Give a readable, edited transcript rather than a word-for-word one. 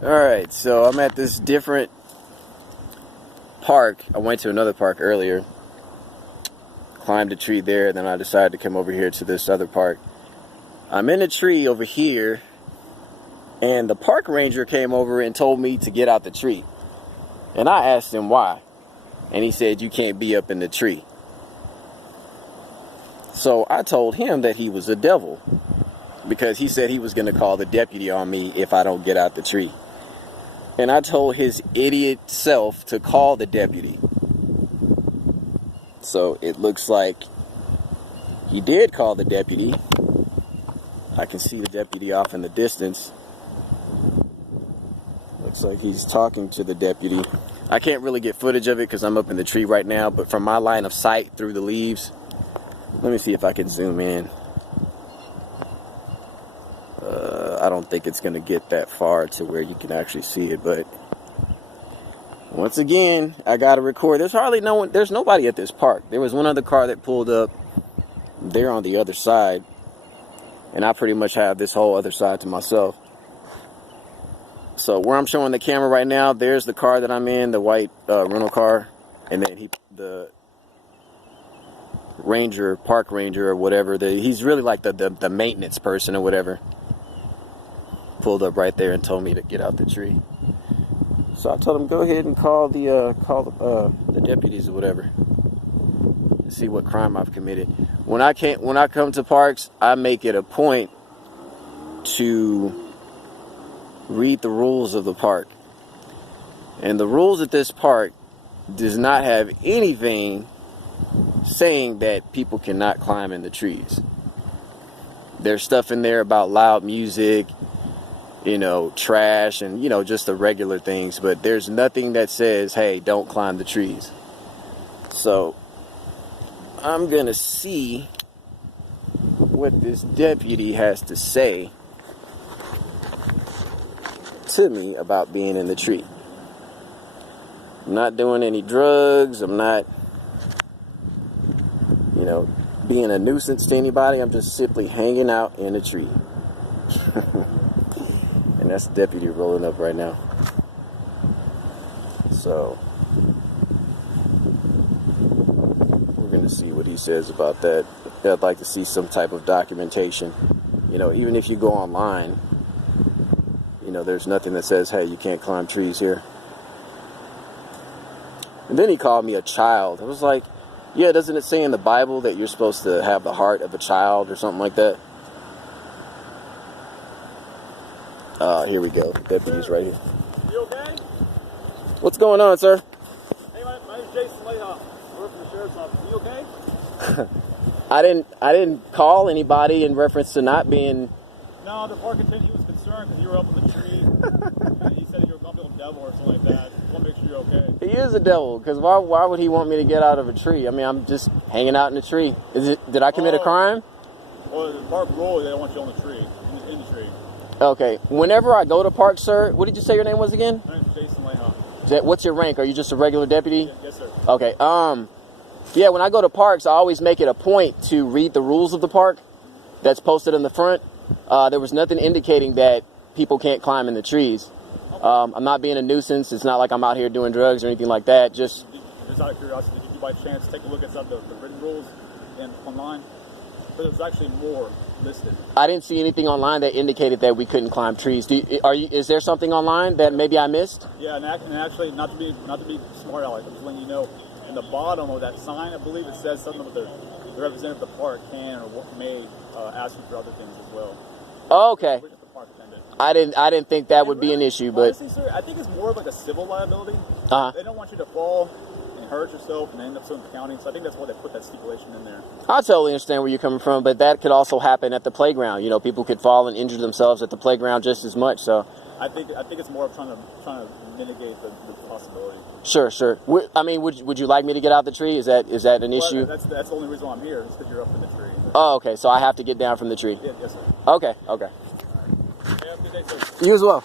Alright, so I'm at this different park. I went to another park earlier, climbed a tree there, then I decided to come over here to this other park. I'm in a tree over here, and the park ranger came over and told me to get out the tree. And I asked him why, and he said, you can't be up in the tree. So I told him that he was a devil, because he said he was going to call the deputy on me if I don't get out the tree. And I told his idiot self to call the deputy. So it looks like he did call the deputy. I can see the deputy off in the distance. Looks like he's talking to the deputy. I can't really get footage of it because I'm up in the tree right now, but from my line of sight through the leaves, let me see if I can zoom in. I don't think it's going to get that far to where you can actually see it, but once again, I got to record. There's hardly no one, there's nobody at this park. There was one other car that pulled up there on the other side, and I pretty much have this whole other side to myself. So where I'm showing the camera right now, there's the car that I'm in, the white rental car, and then the ranger, park ranger or whatever, he's really like the maintenance person or whatever, pulled up right there and told me to get out the tree. So I told him, go ahead and call the deputies or whatever to see what crime I've committed. When I come to parks, I make it a point to read the rules of the park. And the rules at this park does not have anything saying that people cannot climb in the trees. There's stuff in there about loud music, trash, and, just the regular things. But there's nothing that says, hey, don't climb the trees. So I'm going to see what this deputy has to say to me about being in the tree. I'm not doing any drugs. I'm not, being a nuisance to anybody. I'm just simply hanging out in a tree. And that's the deputy rolling up right now. So we're going to see what he says about that. I'd like to see some type of documentation. Even if you go online, there's nothing that says, hey, you can't climb trees here. And then he called me a child. I was like, yeah, doesn't it say in the Bible that you're supposed to have the heart of a child or something like that? Here we go. The deputy's right here. You okay? What's going on, sir? Hey, my name's Jason Layhoff. I work for the sheriff's office. You okay? I didn't call anybody in reference to not being... No, the park attendant was concerned because you were up in the tree. And he said you were a little devil or something like that. Just want to make sure you're okay. He is a devil, because why would he want me to get out of a tree? I mean, I'm just hanging out in a tree. Did I commit a crime? Well, the park rule, they don't want you on the tree, in the tree. Okay. Whenever I go to parks, sir, what did you say your name was again? My name's Jason Layhoff. What's your rank? Are you just a regular deputy? Yes, sir. Okay. Yeah, when I go to parks, I always make it a point to read the rules of the park that's posted in the front. There was nothing indicating that people can't climb in the trees. Okay. I'm not being a nuisance. It's not like I'm out here doing drugs or anything like that. Just out of curiosity, did you by chance take a look at some of the written rules online? But there's actually more listed. I didn't see anything online that indicated that we couldn't climb trees. Is there something online that maybe I missed? Yeah, and actually, not to be smart aleck, I'm just letting you know, in the bottom of that sign, I believe it says something about the representative of the park can or may ask you for other things as well. Oh, okay. I didn't think that would be an issue, but honestly, sir, I think it's more of like a civil liability. They don't want you to fall and hurt yourself and end up suing the county. So I think that's why they put that stipulation in there. I totally understand where you're coming from, but that could also happen at the playground. People could fall and injure themselves at the playground just as much. So I think it's more of trying to mitigate the possibility. Sure. I mean, would you like me to get out the tree? Is that an issue? That's the only reason why I'm here is because you're up in the tree. Oh, okay. So I have to get down from the tree. Yes, sir. Okay. Yeah, have a good day, sir. You as well.